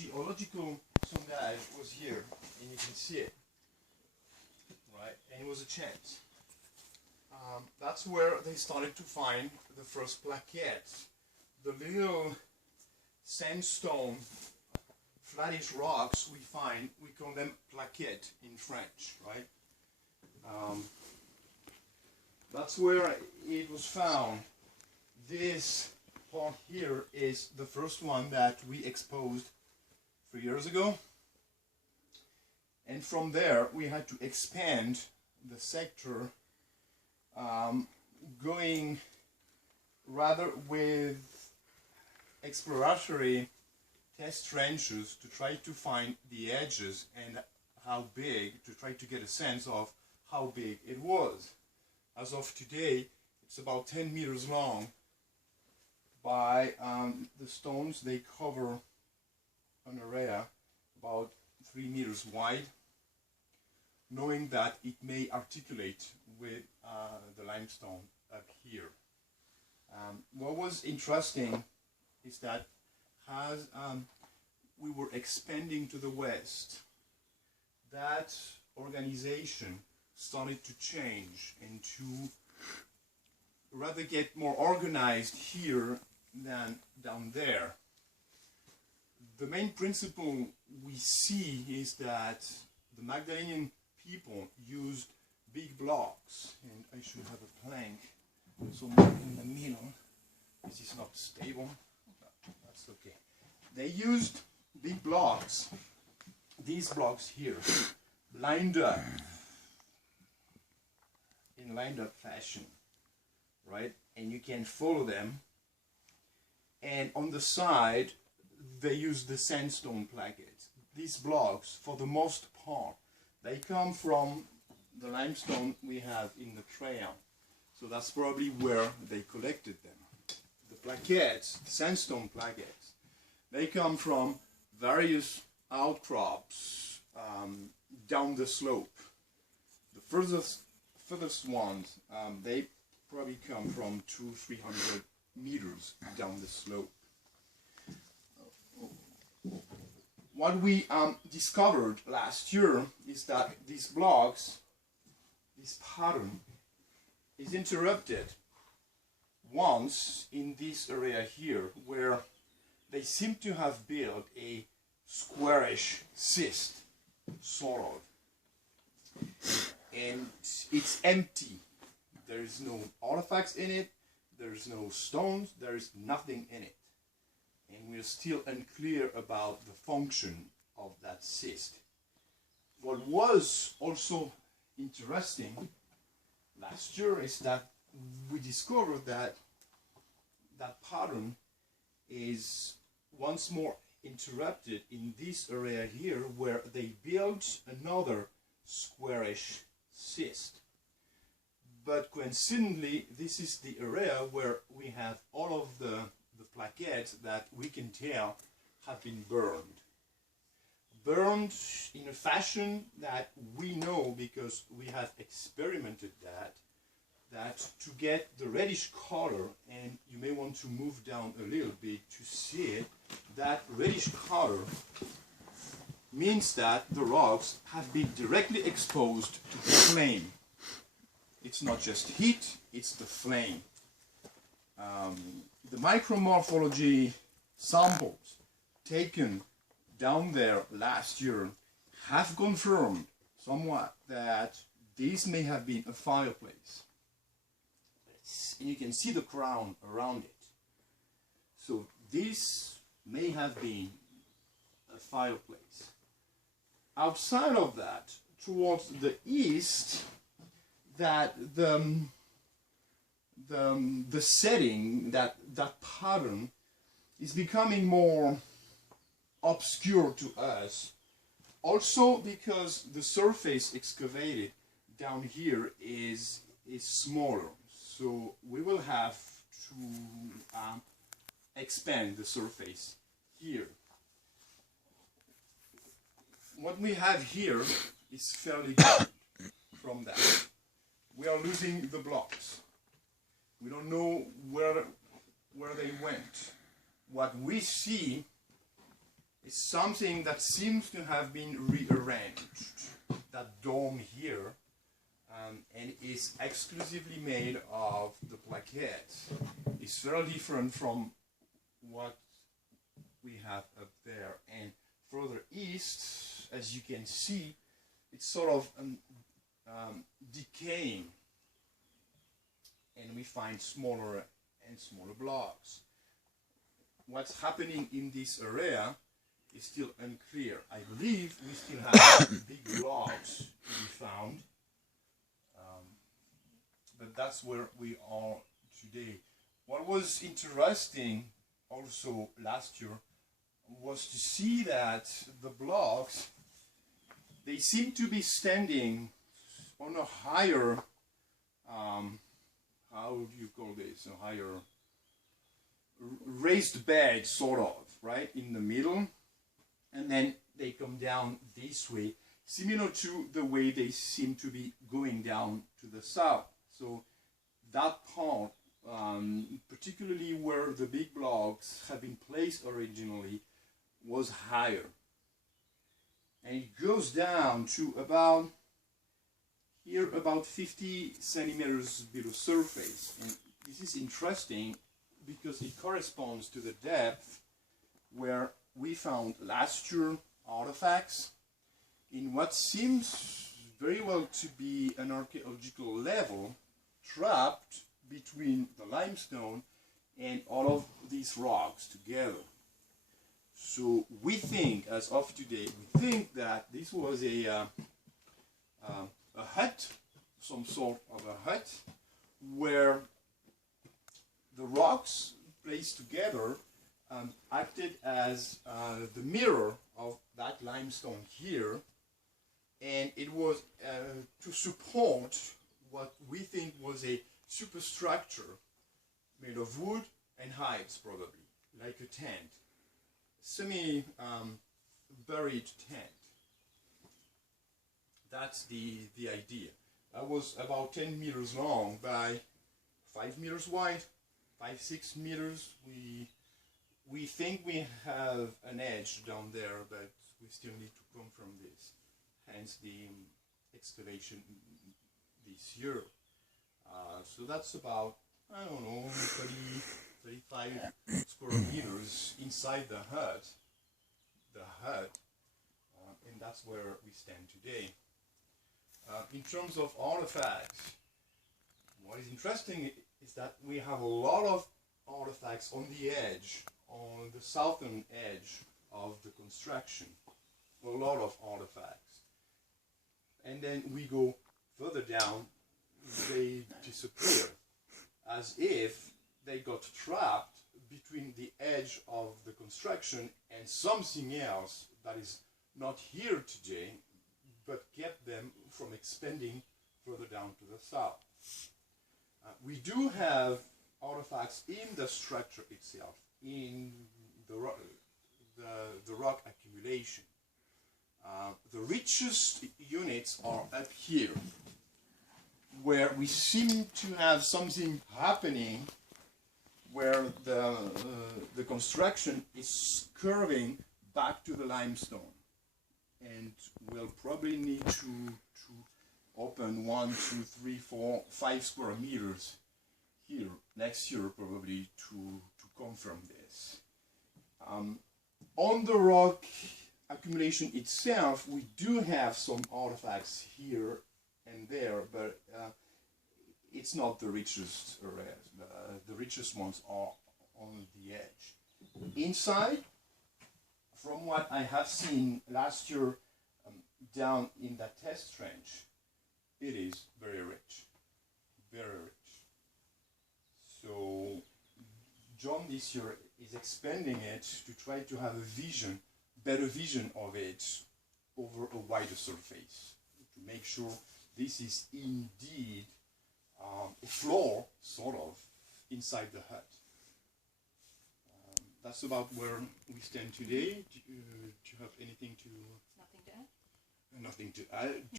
geological sondage was here, and you can see it, right? And it was a chance. That's where they started to find the first plaquettes. The little sandstone, flattish rocks we find, we call them plaquettes in French, right? That's where it was found. This part here is the first one that we exposed 3 years ago. And from there, we had to expand the sector, going rather with exploratory test trenches to try to find the edges and how big, to try to get a sense of how big it was. As of today, it's about 10 meters long. By the stones, they cover an area about 3 meters wide, knowing that it may articulate with the limestone up here. What was interesting is that as we were expanding to the west, that organization started to change and to rather get more organized here than down there. The main principle we see is that the Magdalenian people used big blocks, and I should have a plank somewhere in the middle. This is not stable. No, that's okay. They used big blocks, these blocks here, lined up in lined up fashion, right? And you can follow them. And on the side, they use the sandstone plaquettes. These blocks, for the most part, they come from the limestone we have in the trail. So that's probably where they collected them. The plaquettes, the sandstone plaquettes, they come from various outcrops down the slope. The furthest ones, they probably come from 200-300 meters down the slope. What we discovered last year is that these blocks, this pattern, is interrupted once in this area here, where they seem to have built a squarish cyst, sort of. And it's empty. There is no artifacts in it, there's no stones, there is nothing in it. And we're still unclear about the function of that cyst. What was also interesting last year is that we discovered that that pattern is once more interrupted in this area here, where they built another squarish cyst. But coincidentally, this is the area where we have all of the plaquettes that we can tell have been burned. Burned in a fashion that we know, because we have experimented that to get the reddish color, and you may want to move down a little bit to see it, that reddish color means that the rocks have been directly exposed to the flame. It's not just heat, it's the flame. The micromorphology samples taken down there last year have confirmed somewhat that this may have been a fireplace. And you can see the crown around it. So this may have been a fireplace. Outside of that, towards the east, that the setting, that pattern is becoming more obscure to us, also because the surface excavated down here is smaller. So we will have to expand the surface here. What we have here is fairly good from that. We are losing the blocks. We don't know where they went. What we see is something that seems to have been rearranged. That dome here, and is exclusively made of the plaquettes. It's very different from what we have up there. And further east, as you can see, it's sort of decaying. And we find smaller and smaller blocks. What's happening in this area is still unclear. I believe we still have big blocks to be found, but that's where we are today. What was interesting also last year was to see that the blocks, they seem to be standing on a higher, how do you call this, a higher raised bed, sort of, right, in the middle. And then they come down this way, similar to the way they seem to be going down to the south. So that part, particularly where the big blocks have been placed originally, was higher. And it goes down to about, here, about 50 centimeters below surface. And this is interesting because it corresponds to the depth where we found last year artifacts in what seems very well to be an archaeological level, trapped between the limestone and all of these rocks together. So we think, as of today, we think that this was a hut, some sort of a hut, where the rocks placed together acted as the mirror of that limestone here, and it was to support what we think was a superstructure made of wood and hides, probably, like a tent, semi-buried tent. That's the idea. That was about 10 meters long by 5 meters wide, 5-6 meters. We think we have an edge down there, but we still need to confirm this. Hence the excavation this year. So that's about, I don't know, 35 square meters inside the hut. And that's where we stand today. In terms of artifacts, what is interesting is that we have a lot of artifacts on the edge, on the southern edge of the construction. A lot of artifacts. And then we go further down, they disappear, as if they got trapped between the edge of the construction and something else that is not here today, but kept them from expanding further down to the south. We do have artifacts in the structure itself, in the rock accumulation. The richest units are up here, where we seem to have something happening where the construction is curving back to the limestone. And we'll probably need to open 1, 2, 3, 4, 5 square meters here next year, probably, to confirm this. On the rock accumulation itself, we do have some artifacts here and there, but it's not the richest areas. The richest ones are on the edge. Inside, from what I have seen last year down in that test trench, it is very rich, very rich. So John this year is expanding it to try to have a vision, better vision of it over a wider surface, to make sure this is indeed a floor, sort of, inside the hut. That's about where we stand today. Do you have anything to... Nothing to add? Nothing to add.